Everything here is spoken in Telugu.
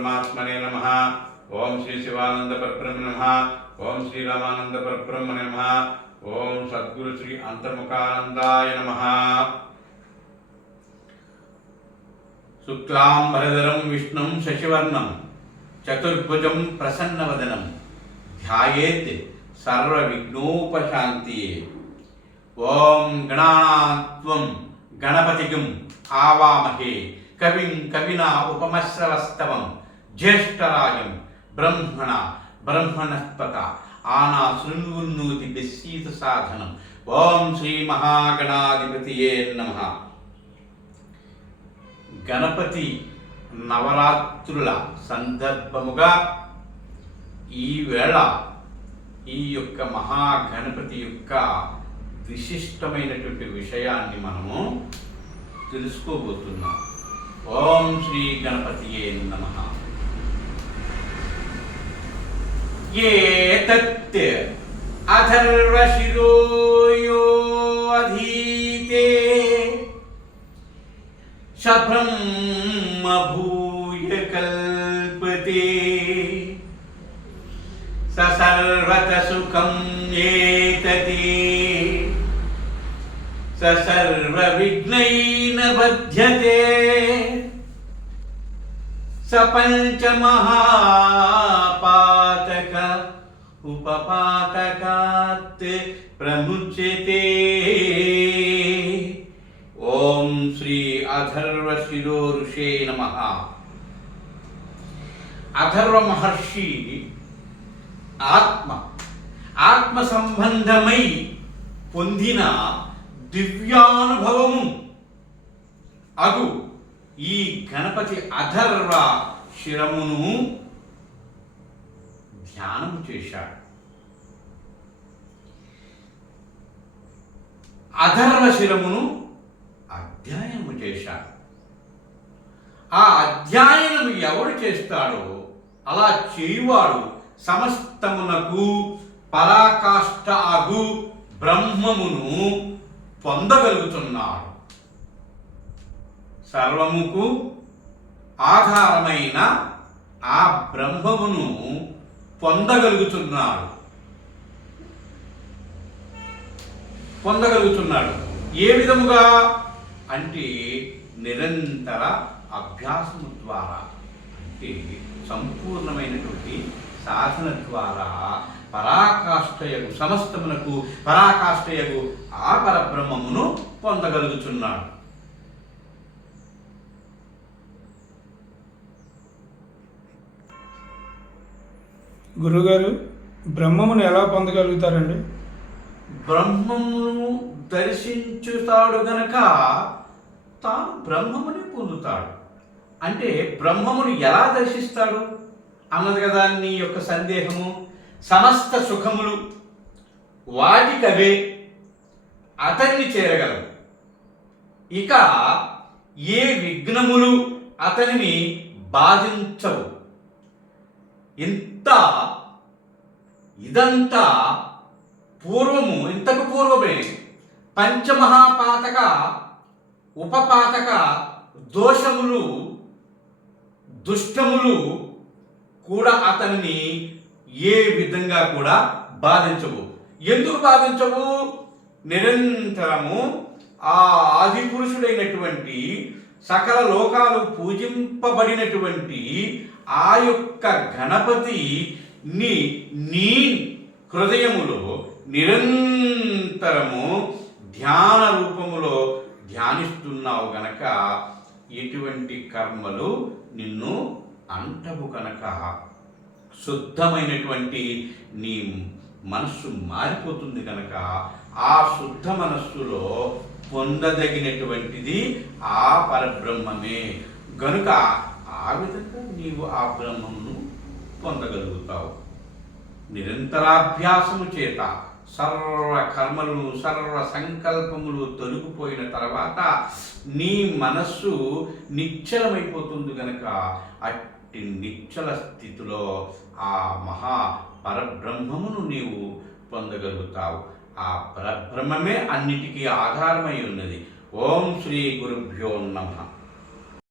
శ్రీకృష్ణ పరమాత్మనే నమ ఓం శ్రీ శివానంద పరబ్రహ్మ నమ ఓం శ్రీ రామానంద పరబ్రహ్మ నమ ఓం సద్గురు శ్రీ అంతర్ముఖానందాయ నమ శుక్లాంబరధరం విష్ణుం శశివర్ణం చతుర్భుజం ప్రసన్నవదనం ధ్యాయేత్ సర్వ విఘ్నోపశాంతి ఓం గణానాత్వం గణపతికిం ఆవామహే కవిం కవినా ఉపమశ్రవస్తవం జ్యేష్ఠరాజం బ్రహ్మణ బ్రహ్మణస్పత ఆనా శృణ్వున్నూతి బిస్సీత సాధనం ఓం శ్రీ మహాగణాధిపతియే నమ గణపతి నవరాత్రుల సందర్భముగా ఈవేళ ఈ యొక్క మహాగణపతి యొక్క విశిష్టమైనటువంటి విషయాన్ని మనము తెలుసుకోబోతున్నాం. ఓం శ్రీ గణపతియే నమ. ये तत्ते अथर्वशिरो यो अधीते शब्रह्म भूय कल्पते स सर्वत सुखम् एतते स सर्वविघ्नैन बध्यते। स पञ्चमहा ఉపపాతక ఉపపాతకాత్ ప్రముచ్యతే. ఓం శ్రీ అథర్వ శిరో ఋషే నమ. అథర్వ మహర్షి ఆత్మ ఆత్మ సంబంధమై పొందిన దివ్యానుభవము అగు ఈ గణపతి అధర్వ శిరమును ధ్యానము చేశాడు. అధర్వ శిరమును అధ్యయనము చేశాడు. ఆ అధ్యయనము ఎవడు చేస్తాడో అలా చేయువాడు సమస్తమునకు పరాకాష్ట అగు బ్రహ్మమును పొందగలుగుతున్నాడు. సర్వముకు ఆధారమైన ఆ బ్రహ్మమును పొందగలుగుతున్నాడు. పొందగలుగుతున్నాడు. ఏ విధముగా? అంటే నిరంతర అభ్యాసము ద్వారా. అంటే సంపూర్ణమైనటువంటి సాధన ద్వారా పరాకాష్ఠయకు సమస్తమునకు పరాకాష్ఠయకు ఆ పరబ్రహ్మమును పొందగలుగుతున్నాడు. గురుగారు బ్రహ్మమును ఎలా పొందగలుగుతారండి? బ్రహ్మమును దర్శించుతాడు గనక తాను బ్రహ్మముని పొందుతాడు. అంటే బ్రహ్మమును ఎలా దర్శిస్తాడు? అన్నది కదా నీ యొక్క సందేహము. సమస్త సుఖములు వాటికవే అతన్ని చేరగలవు. ఇక ఏ విఘ్నములు అతనిని బాధించవు. ఇంత ఇదంతా పూర్వము ఇంతకు పూర్వమే పంచమహాపాతక ఉపపాతక దోషములు దుష్టములు కూడా అతన్ని ఏ విధంగా కూడా బాధించవు. ఎందుకు బాధించవు? నిరంతరము ఆ ఆది పురుషుడైనటువంటి సకల లోకాలు పూజింపబడినటువంటి ఆ యొక్క గణపతి నీ నీ హృదయములో నిరంతరము ధ్యాన రూపములో ధ్యానిస్తున్నావు గనక ఎటువంటి కర్మలు నిన్ను అంటవు కనుక శుద్ధమైనటువంటి నీ మనస్సు మారిపోతుంది కనుక ఆ శుద్ధ మనస్సులో పొందదగినటువంటిది ఆ పరబ్రహ్మమే. గనుక ఆ విధంగా నీవు ఆ బ్రహ్మమును పొందగలుగుతావు. నిరంతరాభ్యాసము చేత సర్వ కర్మలు సర్వ సంకల్పములు తొలగిపోయిన తర్వాత నీ మనస్సు నిశ్చలమైపోతుంది గనక అట్టి నిశ్చల స్థితిలో ఆ మహా పరబ్రహ్మమును నీవు పొందగలుగుతావు. ఆ పరబ్రహ్మమే అన్నిటికీ ఆధారమై ఉన్నది. ఓం శ్రీ గురుభ్యో నమః.